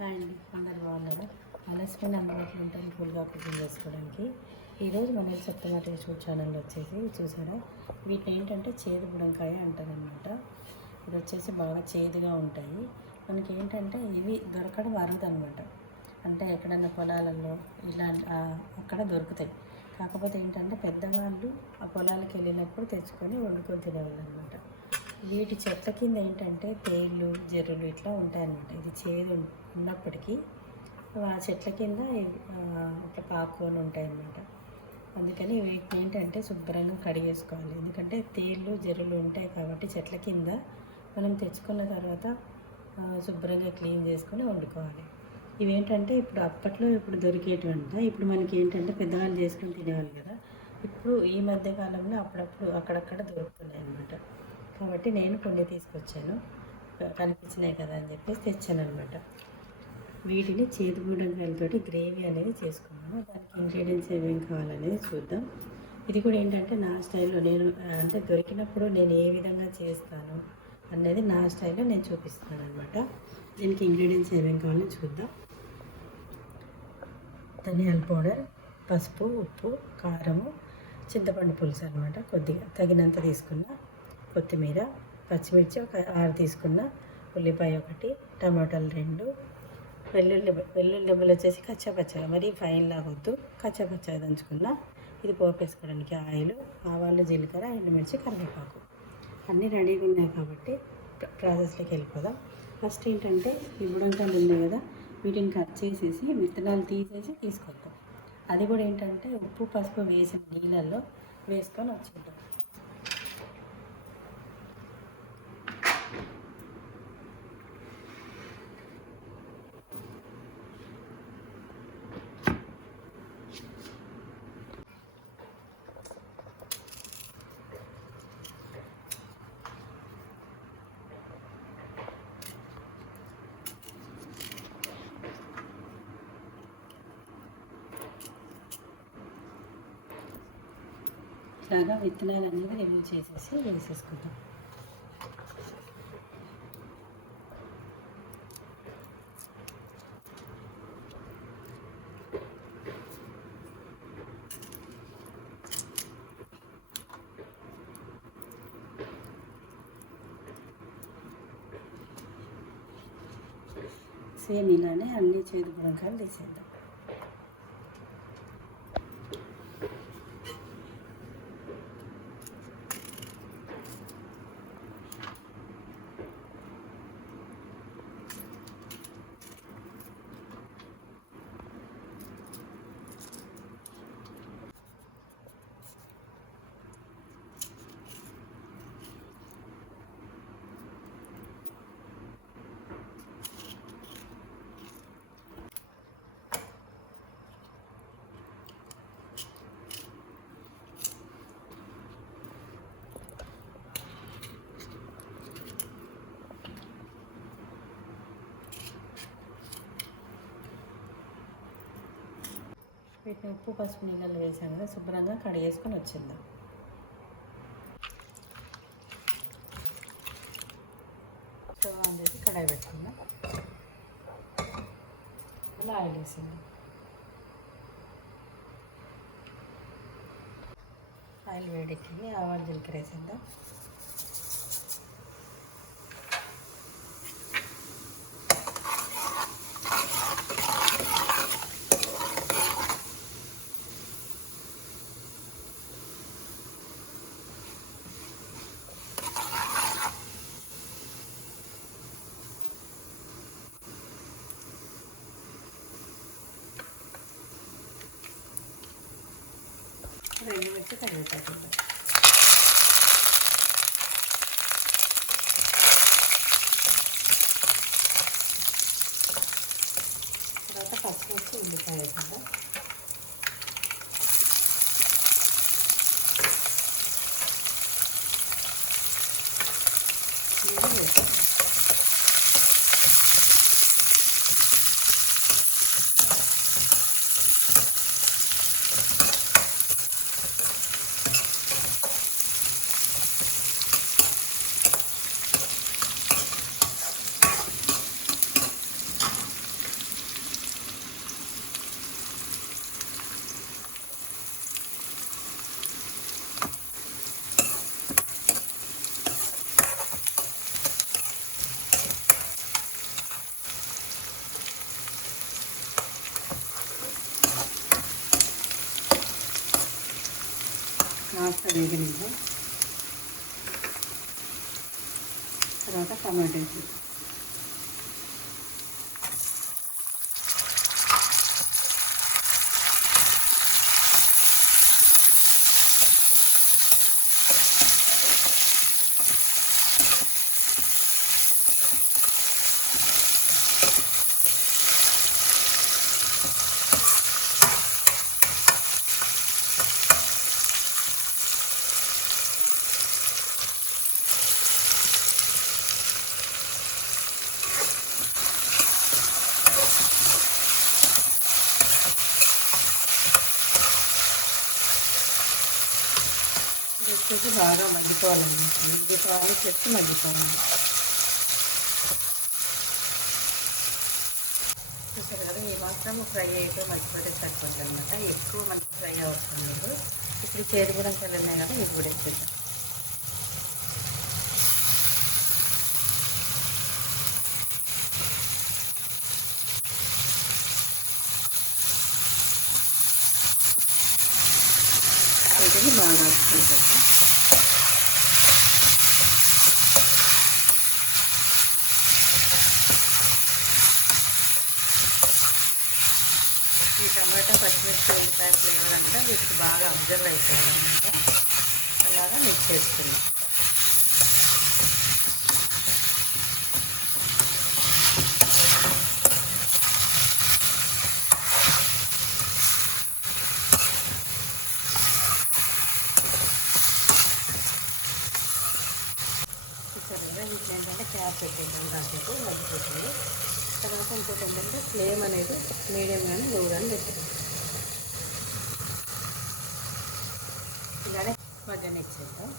Hi అండి, అందరు బాగున్నారా? ఆలస్యమైన అందుబాటులో ఉంటాను ఫుల్గా కుకింగ్ చేసుకోవడానికి. ఈరోజు మన చెప్తున్న టేస్ట్ ఛానల్ వచ్చేసి చూసారా, వీటిని ఏంటంటే చేదు బుడంకాయ అంటారనమాట. ఇది వచ్చేసి బాగా చేదుగా ఉంటాయి. మనకి ఏంటంటే ఇవి దొరకడం అరుదనమాట. అంటే ఎక్కడైనా పొలాలలో ఇలా అక్కడ దొరుకుతాయి. కాకపోతే ఏంటంటే పెద్దవాళ్ళు ఆ పొలాలకు వెళ్ళినప్పుడు తెచ్చుకొని వండుకొని తినేవాళ్ళు అనమాట. వీటి చెట్ల కింద ఏంటంటే తేళ్ళు జర్రులు ఇట్లా ఉంటాయన్నమాట. ఇది చేదు ఉన్నప్పటికీ ఆ చెట్ల కింద ఇట్లా పాకుకొని ఉంటాయన్నమాట. అందుకని వీటిని ఏంటంటే శుభ్రంగా కడిగేసుకోవాలి. ఎందుకంటే తేళ్ళు జర్రులు ఉంటాయి కాబట్టి చెట్ల కింద మనం తెచ్చుకున్న తర్వాత శుభ్రంగా క్లీన్ చేసుకొని వండుకోవాలి. ఇవేంటంటే ఇప్పుడు దొరికేటువంటి ఇప్పుడు మనకి ఏంటంటే పెద్దవాళ్ళు చేసుకొని తినేవాళ్ళు కదా. ఇప్పుడు ఈ మధ్య కాలంలో అప్పుడప్పుడు అక్కడక్కడ దొరుకుతున్నాయి అన్నమాట. కాబట్టి నేను కొన్ని తీసుకొచ్చాను, కనిపించినాయి కదా అని చెప్పేసి తెచ్చాను అనమాట. వీటిని చేదు బుడంకాయలతోటి గ్రేవీ అనేది చేసుకున్నాను. దానికి ఇంగ్రీడియంట్స్ ఏమేమి కావాలనేది చూద్దాం. ఇది కూడా ఏంటంటే నా స్టైల్లో నేను అంటే దొరికినప్పుడు నేను ఏ విధంగా చేస్తాను అనేది నా స్టైల్లో నేను చూపిస్తున్నాను అనమాట. దీనికి ఇంగ్రీడియంట్స్ ఏమేమి కావాలో చూద్దాం. ధనియాల పౌడర్, పసుపు, ఉప్పు, కారము, చింతపండు పులుసు అనమాట. కొద్దిగా తగినంత తీసుకున్న, కొత్తిమీర, పచ్చిమిర్చి ఒక 6 తీసుకున్న, ఉల్లిపాయ 1, టమాటాలు 2, వెల్లుల్లి డబ్బులు వచ్చేసి కచ్చాపచ్చగా, మరీ ఫైన్ లాగొద్దు, కచ్చాపచ్చగా దంచుకున్న. ఇది పోపు వేసుకోవడానికి ఆయిల్, ఆవాలు, జీలకర్ర, ఎండుమిర్చి, కరివేపాకు అన్నీ రెడీగా ఉన్నాయి. కాబట్టి ప్రాసెస్లోకి వెళ్ళిపోదాం. ఫస్ట్ ఏంటంటే ఈ బుడంకాయలు ఉన్నాయి కదా, వీటిని కట్ చేసేసి విత్తనాలు తీసేసి తీసుకొద్దాం. అది కూడా ఏంటంటే ఉప్పు పసుపు వేసిన నీళ్ళల్లో వేసుకొని వచ్చేద్దాం. ఇలాగా విత్తనాలు అనేది రిమూవ్ చేసేసి వేసేసుకుంటాం. సేమ్ ఇలానే అన్ని చేదు బుడంకాయలు తీసేద్దాం. వీటిని ఉప్పు పసుపు నీళ్ళలో వేసాం కదా, శుభ్రంగా కడిగేసుకొని వచ్చిందాం. స్టవ్ ఆన్ చేసి కడాయి పెట్టుకుందాం. అలా ఆయిల్ వేసిందాం. ఆయిల్ వేడెక్కింది, ఆవాలు జీలకర్ర వేసేద్దాం. రెండు వచ్చి కరివేపాకు తర్వాత పసుపు వచ్చి ఉల్లిపాయ వేద్దాం. ఇది వేస్తాం. వేగనిద్దాం. తర్వాత టమాటా వేసి వచ్చేసి బాగా మగ్గిపోవాలన్నమాట. మగ్గిపోవాలి ప్లస్ మగ్గిపోవాలి. చూసారు కదా, ఈ మాత్రం ఫ్రై అయితే మగ్గిపోతే సరిపోతుంది అనమాట. ఎక్కువ మనకి ఫ్రై అవసరం లేదు. ఇప్పుడు చేదు కూడా ఉన్నాయి కదా, ఇవి కూడా వేసేద్దాం. వీటిని బాగా వేసుకుంటాం. ఈ టమాటా పచ్చిమిర్చి ఉల్లిపాయ ఫ్లేవర్ అంతా వీటికి బాగా అబ్జర్వ్ అయిపోయాలన్నమాట. అలాగా మిక్స్ చేసుకున్నాం. చూసారుగా, వీటిని ఏంటంటే క్యాప్ పెట్టేసాం, కాసేపు మగ్గిపోతుంది. తర్వాత ఇంకోటి ఏంటంటే ఫ్లేమ్ అనేది మీడియం కానీ లో కానీ పెట్టాలి. ఇలానే మగ్గనిచ్చేద్దాం.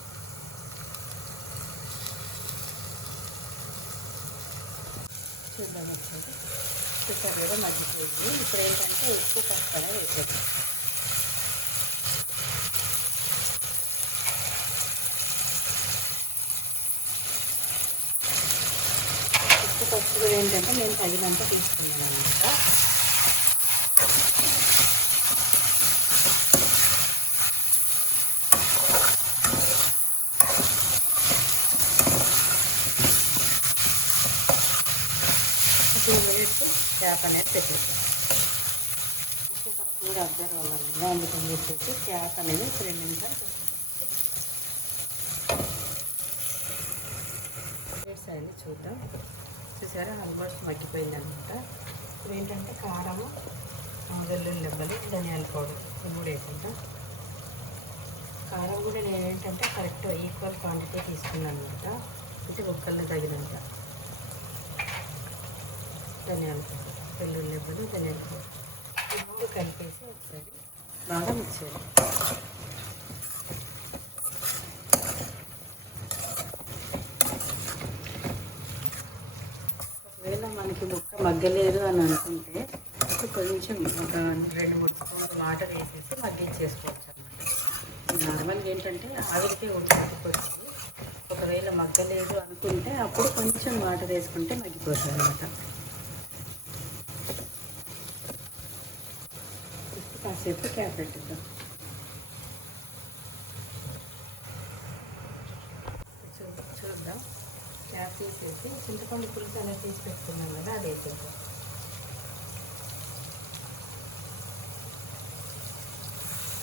చూద్దాం వచ్చేది. చూసారు కదా, మగ్గిపోయింది. ఇప్పుడు ఏంటంటే ఉప్పు కష్టం వేసేద్దాం. ఉప్పు ఏంటంటే నేను తగినంత తీసుకున్నాను అనమాట. టూ మినిట్స్ క్యాప్ అనేది పెట్టేస్తాం. ఉప్పు పప్పు కూడా అబ్జర్వ్ అవ్వాలి, అందుకని చెప్పేసి క్యాప్ అనేది 2 నిమిషాలు పెట్టేస్తాం. చూద్దాం. చూసారా, ఆల్మోస్ట్ మగ్గిపోయింది అనమాట. ఇప్పుడు ఏంటంటే కారము, వెల్లుల్లి దెబ్బలు, ధనియాల పౌడర్ ఇవి కూడా వేసుకుంటాం. కారం కూడా నేను ఏంటంటే కరెక్ట్ ఈక్వల్ క్వాంటిటీ తీసుకున్నాను అనమాట. అయితే ఒక్కళ్ళని తగినంత. ధనియాల పౌడర్, వెల్లుల్లి దెబ్బలు, ధనియాల పౌడర్ ఈ 3 కలిపేసి ఒకసారి బాగా మిక్స్ చేయాలి. మనకి ముక్క మగ్గలేదు అని అనుకుంటే కొంచెం ఒక 2-3 స్పూన్లు వాటర్ వేసేసి మగ్గించేసుకోవచ్చు అన్నమాట. నార్మల్గా ఏంటంటే ఆవిరికే ఉడికిపోతుంది. ఒకవేళ మగ్గలేదు అనుకుంటే అప్పుడు కొంచెం వాటర్ వేసుకుంటే మగ్గిపోతుంది అన్నమాట. కాసేపు క్యాప్ పెట్టిద్దాం. చూద్దాం. క్యాప్ తీసేసి చింతపండు పులుసు అనేది తీసి పెట్టుకున్నాం కదా, అది వేసేద్దాం.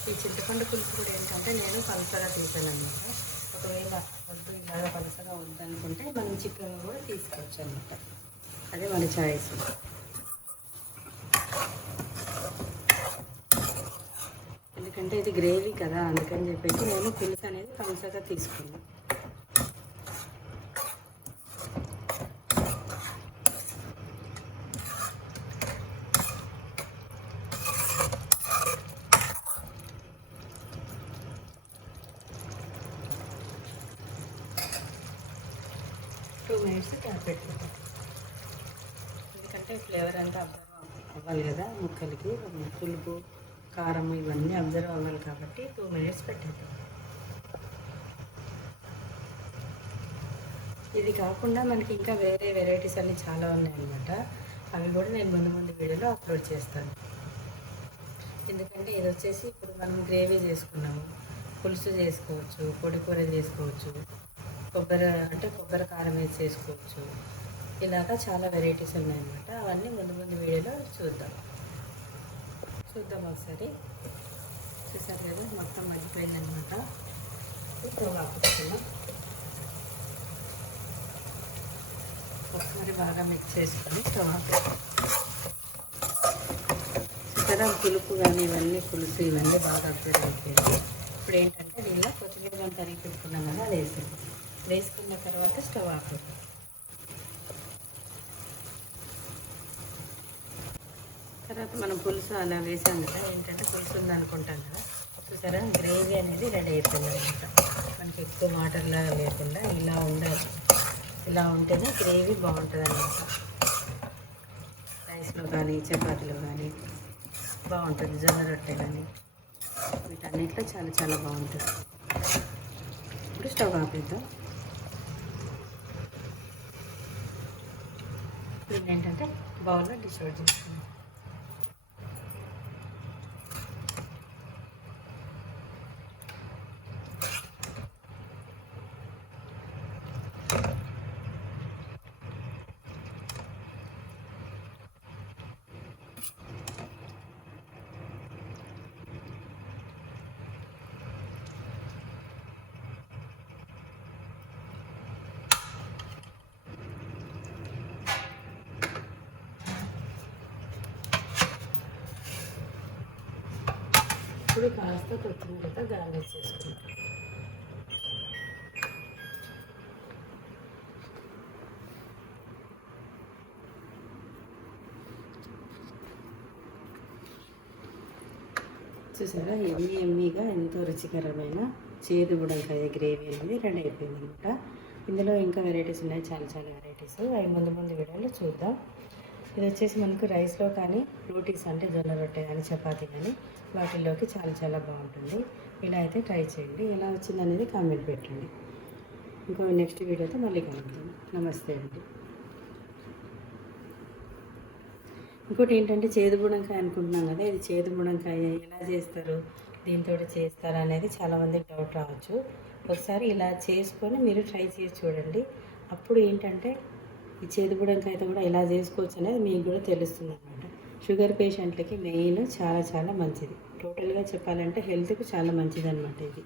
ఈ చింతపండు పులుసు కూడా ఏంటంటే నేను పలసగా తీసాను అనమాట. ఒకవేళ వద్దు ఇలాగా పలసగా వద్దనుకుంటే మనం చికెన్ కూడా తీసుకోవచ్చు అనమాట. అదే మన చాయిస్. ఎందుకంటే ఇది గ్రేవీ కదా, అందుకని చెప్పేసి నేను పులుసు అనేది పలసగా తీసుకున్నాను. టూ మినిట్స్ క్యాప్ పెట్టుకుంటాం. ఎందుకంటే ఫ్లేవర్ అంతా అబ్జర్వ్ అవ్వాలి కదా ముక్కలకి, పులుపు కారం ఇవన్నీ అబ్జర్వ్ అవ్వాలి కాబట్టి 2 మినిట్స్ పెట్టేద్దాం. ఇది కాకుండా మనకి ఇంకా వేరే వెరైటీస్ అన్నీ చాలా ఉన్నాయన్నమాట. అవి కూడా నేను ముందు వీడియోలో అప్లోడ్ చేస్తాను. ఎందుకంటే ఇది వచ్చేసి ఇప్పుడు మనం గ్రేవీ చేసుకున్నాము, పులుసు చేసుకోవచ్చు, పొడి కూర చేసుకోవచ్చు, కొబ్బరి కారం వేసి చేసుకోవచ్చు. ఇలాగా చాలా వెరైటీస్ ఉన్నాయన్నమాట. అవన్నీ ముందు ముందు వీడియోలో చూద్దాం ఒకసారి. చూసారు కదా, మొత్తం మగ్గిపోయిందనమాట. ఇప్పుడు ఆపుతున్నాం. ఒకసారి బాగా మిక్స్ చేసుకొని స్టవ్ ఆపుతాం. చూసారా, పులుపు కానీ ఇవన్నీ పులుసు ఇవన్నీ బాగా అబ్జర్వ్ అయిపోయింది. ఇప్పుడు ఏంటంటే దీనిలో కొత్తిమీర మనం తరిగి పెట్టుకున్నాం కదా, అది వేసుకున్న తర్వాత స్టవ్ ఆపుతాం. తర్వాత మనం పులుసు అలా వేసాం కదా, ఏంటంటే పులుసు ఉందనుకుంటాం కదా. చూసారా, గ్రేవీ అనేది రెడీ అయిపోయింది అనమాట. మనకి ఎక్కువ వాటర్లా లేకుండా ఇలా ఉండాలి. ఇలా ఉంటేనే గ్రేవీ బాగుంటుంది అన్నమాట. రైస్లో కానీ చపాతీలో కానీ బాగుంటుంది, జొన్న రొట్టె కానీ వీటన్నిటిలో చాలా చాలా బాగుంటుంది. ఇప్పుడు స్టవ్ ఆపేద్దాం. దీన్ని ఏంటంటే బౌల్లో డిష్ అవుట్ చేసుకుందాం. ఇప్పుడు కాస్త కొత్తిమీరతో గార్నిష్ చేసుకుంటాం. చూసారా, ఎమ్మీగా ఎంతో రుచికరమైన చేదు బుడంకాయ గ్రేవీ అనేది రెడీ అయిపోయింది అనమాట. ఇందులో ఇంకా వెరైటీస్ ఉన్నాయి, చాలా చాలా వెరైటీస్. అవి ముందు ముందు వీడియోలో చూద్దాం. ఇది వచ్చేసి మనకు రైస్లో కానీ, రోటీస్ అంటే జొన్న రొట్టె కానీ, చపాతీ కానీ వాటిల్లోకి చాలా చాలా బాగుంటుంది. ఇలా అయితే ట్రై చేయండి. ఎలా వచ్చింది అనేది కామెంట్ పెట్టండి. ఇంకో నెక్స్ట్ వీడియోతో మళ్ళీ కలుద్దాం. నమస్తే అండి. ఇంకోటి ఏంటంటే చేదు బుడంకాయ అనుకుంటున్నాం కదా, ఇది చేదు బుడంకాయ ఎలా చేస్తారు, దీంతో చేస్తారా అనేది చాలామందికి డౌట్ రావచ్చు. ఒకసారి ఇలా చేసుకొని మీరు ట్రై చేసి చూడండి. అప్పుడు ఏంటంటే ఈ చేదు బుడంకాయతో కూడా ఎలా చేసుకోవచ్చు అనేది మీకు కూడా తెలుస్తుంది అన్నమాట. షుగర్ పేషెంట్లకి మెయిన్ చాలా చాలా మంచిది. టోటల్గా చెప్పాలంటే హెల్త్కి చాలా మంచిది అన్నమాట ఇది.